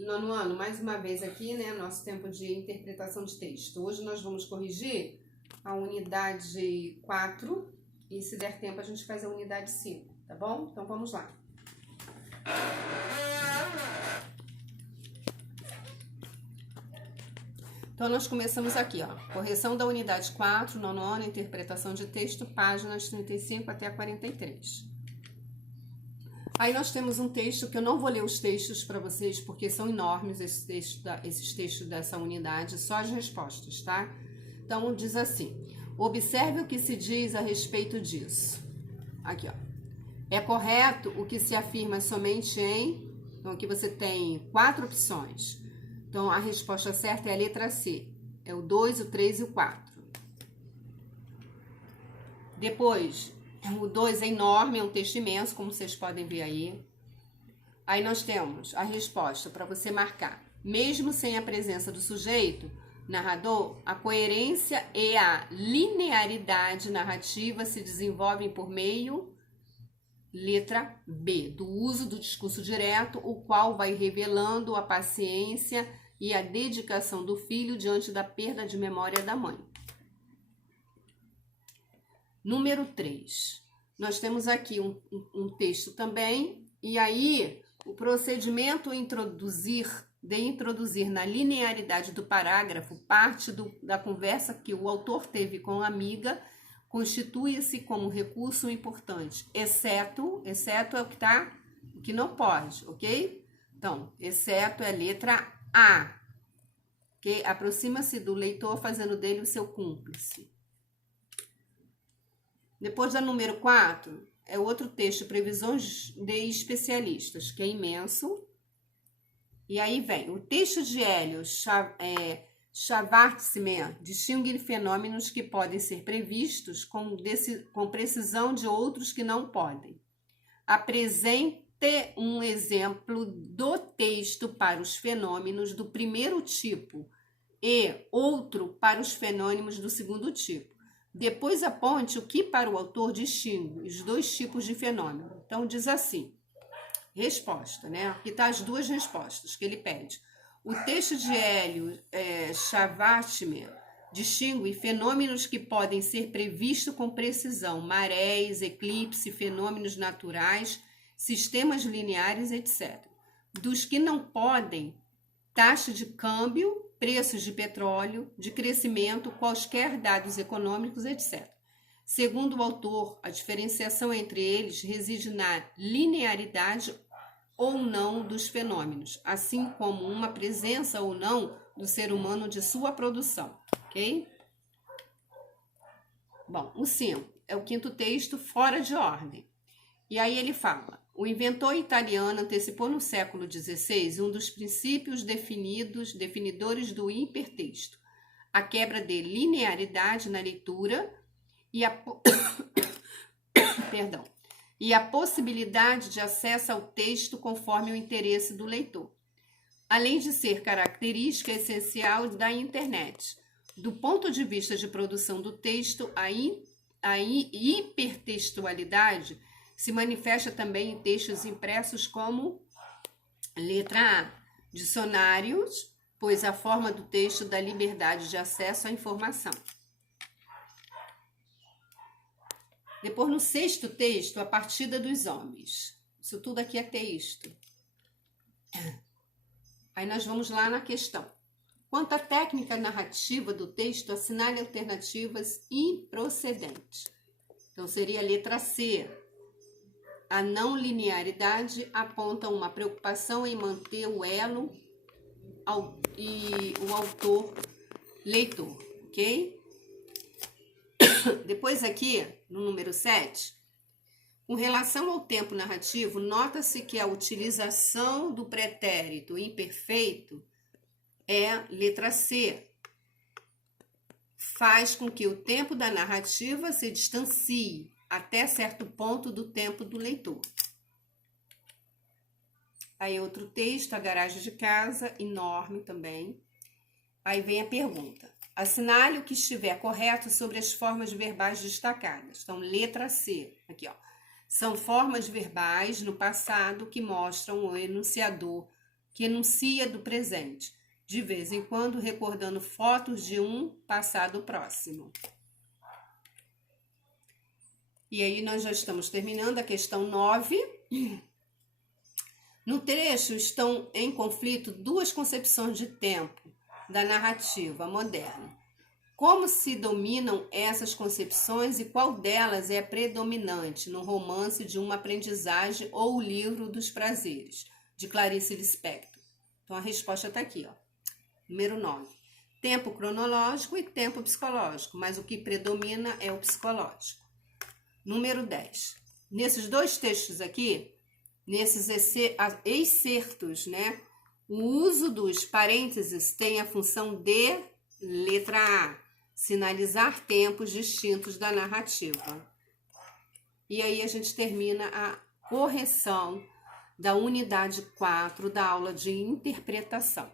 Nono ano, mais uma vez aqui, né, nosso tempo de interpretação de texto. Hoje nós vamos corrigir a unidade 4 e, se der tempo, a gente faz a unidade 5, tá bom? Então vamos lá. Então nós começamos aqui, ó, correção da unidade 4, nono ano, interpretação de texto, páginas 35 até 43. Aí nós temos um texto que eu não vou ler os textos para vocês, porque são enormes esses textos dessa unidade, só as respostas, tá? Então diz assim: observe o que se diz a respeito disso. Aqui, ó. É correto o que se afirma somente em... Então aqui você tem 4 opções. Então a resposta certa é a letra C. É o 2, o 3 e o 4. Depois... O 2 é enorme, é um texto imenso, como vocês podem ver aí. Aí nós temos a resposta para você marcar. Mesmo sem a presença do sujeito, narrador, a coerência e a linearidade narrativa se desenvolvem por meio, letra B, do uso do discurso direto, o qual vai revelando a paciência e a dedicação do filho diante da perda de memória da mãe. Número 3, nós temos aqui um texto também, e aí o procedimento de introduzir na linearidade do parágrafo parte da conversa que o autor teve com a amiga, constitui-se como recurso importante, exceto é o que não pode, ok? Então, exceto é a letra A, ok? Aproxima-se do leitor fazendo dele o seu cúmplice. Depois da número 4, é outro texto, previsões de especialistas, que é imenso. E aí vem o texto de Hélio Schwartzman, distingue fenômenos que podem ser previstos com precisão de outros que não podem. Apresente um exemplo do texto para os fenômenos do primeiro tipo e outro para os fenômenos do segundo tipo. Depois aponte o que para o autor distingue os dois tipos de fenômeno. Então diz assim, resposta, né? Aqui tá as duas respostas que ele pede. O texto de Hélio Schwartzman distingue fenômenos que podem ser previstos com precisão, marés, eclipse, fenômenos naturais, sistemas lineares, etc. Dos que não podem, taxa de câmbio, preços de petróleo, de crescimento, quaisquer dados econômicos, etc. Segundo o autor, a diferenciação entre eles reside na linearidade ou não dos fenômenos, assim como uma presença ou não do ser humano de sua produção, ok? Bom, o 5 é o quinto texto fora de ordem. E aí ele fala: o inventor italiano antecipou no século XVI um dos princípios definidores do hipertexto, a quebra de linearidade na leitura e a possibilidade de acesso ao texto conforme o interesse do leitor, além de ser característica essencial da internet. Do ponto de vista de produção do texto, a hipertextualidade se manifesta também em textos impressos como letra A, dicionários, pois a forma do texto dá liberdade de acesso à informação. Depois, no sexto texto, a partida dos homens. Isso tudo aqui é texto. Aí nós vamos lá na questão. Quanto à técnica narrativa do texto, assinale alternativas improcedentes. Então, seria a letra C. A não linearidade aponta uma preocupação em manter o elo e o autor-leitor, ok? Depois aqui, no número 7, com relação ao tempo narrativo, nota-se que a utilização do pretérito imperfeito é letra C. Faz com que o tempo da narrativa se distancie até certo ponto do tempo do leitor. Aí outro texto, a garagem de casa, enorme também. Aí vem a pergunta. Assinale o que estiver correto sobre as formas verbais destacadas. Então, letra C, aqui, ó. São formas verbais no passado que mostram o enunciador que enuncia do presente, de vez em quando recordando fotos de um passado próximo. E aí nós já estamos terminando a questão 9. No trecho estão em conflito duas concepções de tempo da narrativa moderna. Como se dominam essas concepções e qual delas é predominante no romance de uma aprendizagem ou o livro dos prazeres, de Clarice Lispector? Então a resposta está aqui, ó. Número 9. Tempo cronológico e tempo psicológico, mas o que predomina é o psicológico. Número 10. Nesses dois textos aqui, nesses excertos, né? O uso dos parênteses tem a função de, letra A, sinalizar tempos distintos da narrativa. E aí a gente termina a correção da unidade 4 da aula de interpretação.